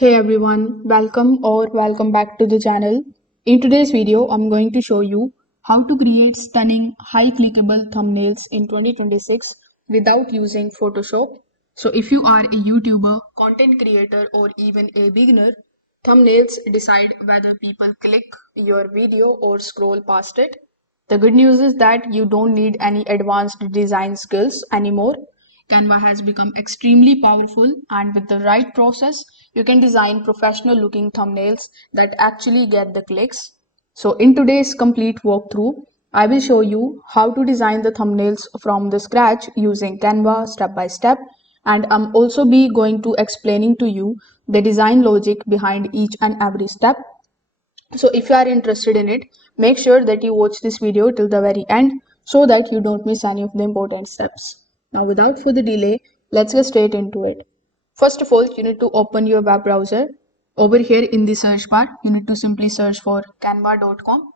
Hey everyone, welcome back to the channel. In today's video, I'm going to show you how to create stunning, high clickable thumbnails in 2026 without using Photoshop. So if you are a YouTuber, content creator, or even a beginner, thumbnails decide whether people click your video or scroll past it. The good news is that you don't need any advanced design skills anymore. Canva has become extremely powerful, and with the right process, you can design professional looking thumbnails that actually get the clicks. So, in today's complete walkthrough, I will show you how to design the thumbnails from the scratch using Canva step by step, and I'm also be going to explaining to you the design logic behind each and every step. So if you are interested in it, make sure that you watch this video till the very end so that you don't miss any of the important steps. Now without further delay, let's get straight into it. First of all, you need to open your web browser. Over here in the search bar, you need to simply search for canva.com.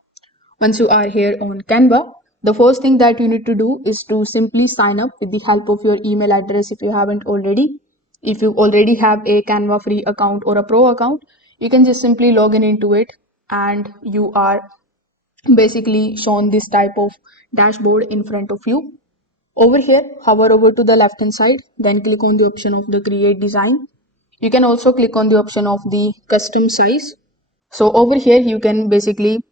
Once you are here on Canva, the first thing that you need to do is to simply sign up with the help of your email address if you haven't already. If you already have a Canva free account or a pro account, you can just simply log in into it and you are basically shown this type of dashboard in front of you. Over here, hover over to the left hand side, then click on the option of the create design. You can also click on the option of the custom size. So over here, you can basically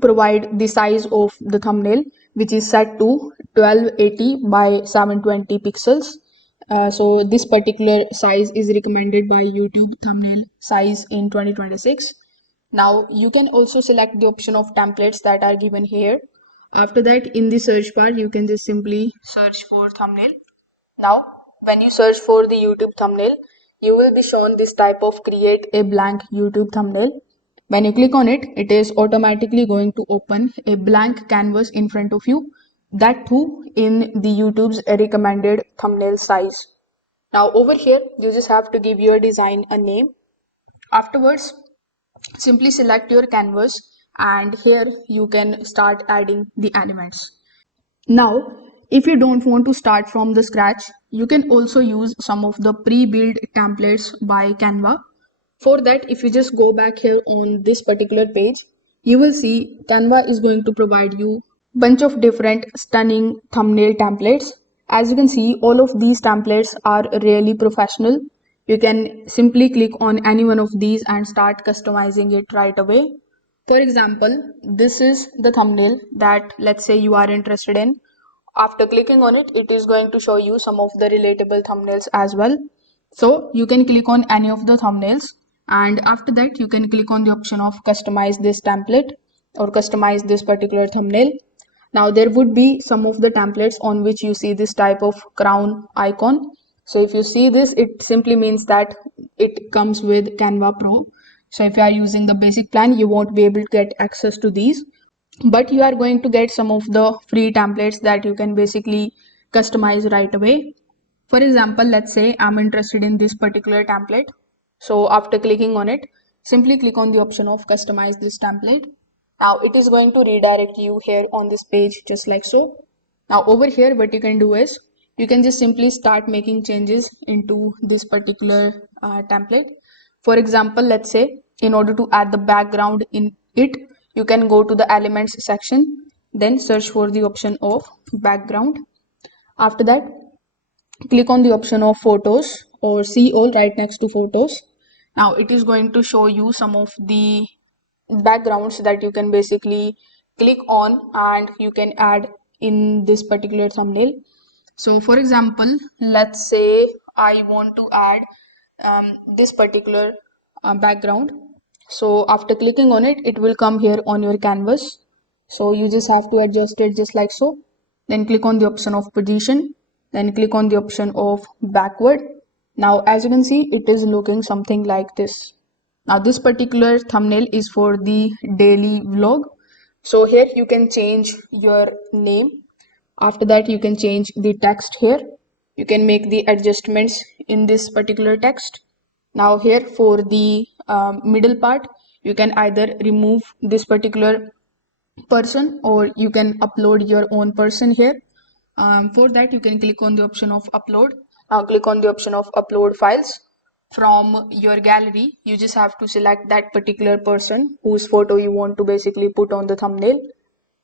provide the size of the thumbnail, which is set to 1280 by 720 pixels. So this particular size is recommended by YouTube thumbnail size in 2026. Now you can also select the option of templates that are given here. After that, in the search bar, you can just simply search for thumbnail. Now, when you search for the YouTube thumbnail, you will be shown this type of create a blank YouTube thumbnail. When you click on it, it is automatically going to open a blank canvas in front of you, that too in the YouTube's recommended thumbnail size. Now over here, you just have to give your design a name. Afterwards, simply select your canvas and here you can start adding the elements. Now, if you don't want to start from the scratch, you can also use some of the pre-built templates by Canva. For that, if you just go back here on this particular page, you will see Canva is going to provide you bunch of different stunning thumbnail templates. As you can see, all of these templates are really professional. You can simply click on any one of these and start customizing it right away. For example, this is the thumbnail that let's say you are interested in. After clicking on it, it is going to show you some of the relatable thumbnails as well. So you can click on any of the thumbnails and after that you can click on the option of customize this template or customize this particular thumbnail. Now there would be some of the templates on which you see this type of crown icon. So if you see this, it simply means that it comes with Canva Pro. So if you are using the basic plan, you won't be able to get access to these, but you are going to get some of the free templates that you can basically customize right away. For example, let's say I'm interested in this particular template. So after clicking on it, simply click on the option of customize this template. Now it is going to redirect you here on this page just like so. Now over here, what you can do is you can just simply start making changes into this particular template. For example, let's say in order to add the background in it, you can go to the elements section, then search for the option of background. After that, click on the option of photos or see all right next to photos. Now it is going to show you some of the backgrounds that you can basically click on and you can add in this particular thumbnail. So for example, let's say I want to add this particular background. So after clicking on it, it will come here on your canvas. So you just have to adjust it just like so. Then click on the option of position. Then click on the option of backward. Now as you can see, it is looking something like this. Now this particular thumbnail is for the daily vlog. So here you can change your name. After that, you can change the text here. You can make the adjustments in this particular text. Now here for the middle part, you can either remove this particular person or you can upload your own person here. For that, you can click on the option of upload. Now click on the option of upload files. from your gallery, you just have to select that particular person whose photo you want to basically put on the thumbnail.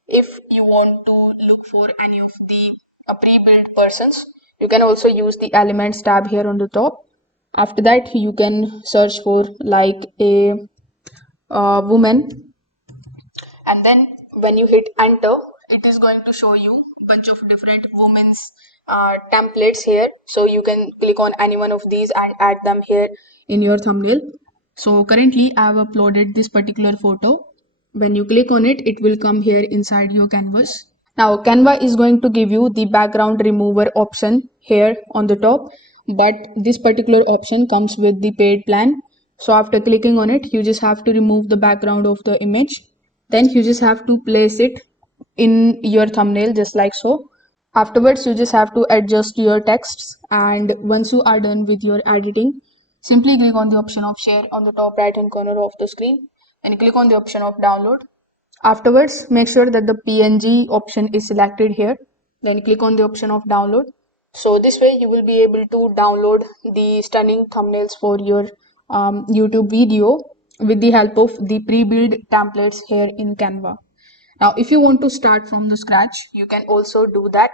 If you want to look for any of the pre-built persons, you can also use the elements tab here on the top. After that, you can search for like a woman, and then when you hit enter, it is going to show you a bunch of different women's templates here. So you can click on any one of these and add them here in your thumbnail. So currently I have uploaded this particular photo. When you click on it, it will come here inside your canvas. Now Canva is going to give you the background remover option here on the top, but this particular option comes with the paid plan. So after clicking on it, you just have to remove the background of the image. Then you just have to place it in your thumbnail just like so. Afterwards, you just have to adjust your texts, and once you are done with your editing, simply click on the option of share on the top right hand corner of the screen and click on the option of download. Afterwards, make sure that the PNG option is selected here. Then click on the option of download. So this way you will be able to download the stunning thumbnails for your YouTube video with the help of the pre-built templates here in Canva. Now, if you want to start from the scratch, you can also do that.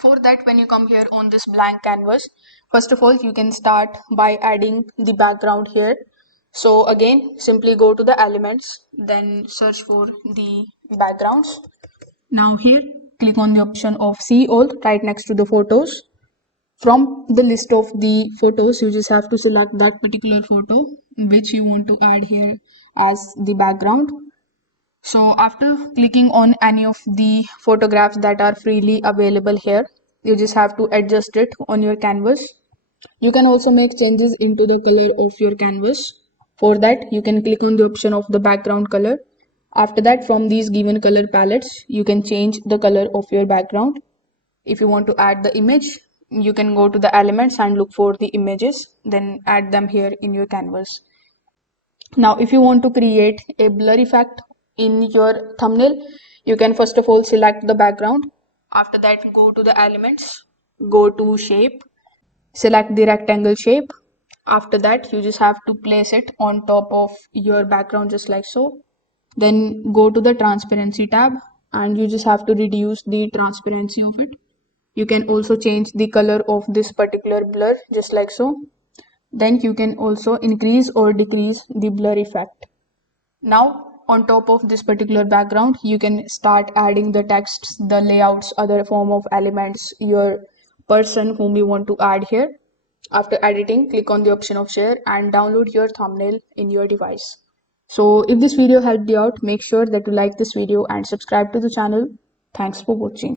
For that, when you come here on this blank canvas, first of all, you can start by adding the background here. So again, simply go to the elements, then search for the backgrounds. Now here, click on the option of see all right next to the photos. From the list of the photos, you just have to select that particular photo which you want to add here as the background. So after clicking on any of the photographs that are freely available here, you just have to adjust it on your canvas. You can also make changes into the color of your canvas. For that, you can click on the option of the background color. After that, from these given color palettes, you can change the color of your background. If you want to add the image, you can go to the elements and look for the images, then add them here in your canvas. Now, if you want to create a blur effect in your thumbnail, you can first of all select the background. After that, go to the elements, go to shape, select the rectangle shape. After that, you just have to place it on top of your background just like so. Then go to the transparency tab and you just have to reduce the transparency of it. You can also change the color of this particular blur just like so. Then you can also increase or decrease the blur effect. Now, on top of this particular background, you can start adding the texts, the layouts, other form of elements, your person whom you want to add here. After editing, click on the option of share and download your thumbnail in your device. So if this video helped you out, make sure that you like this video and subscribe to the channel. Thanks for watching.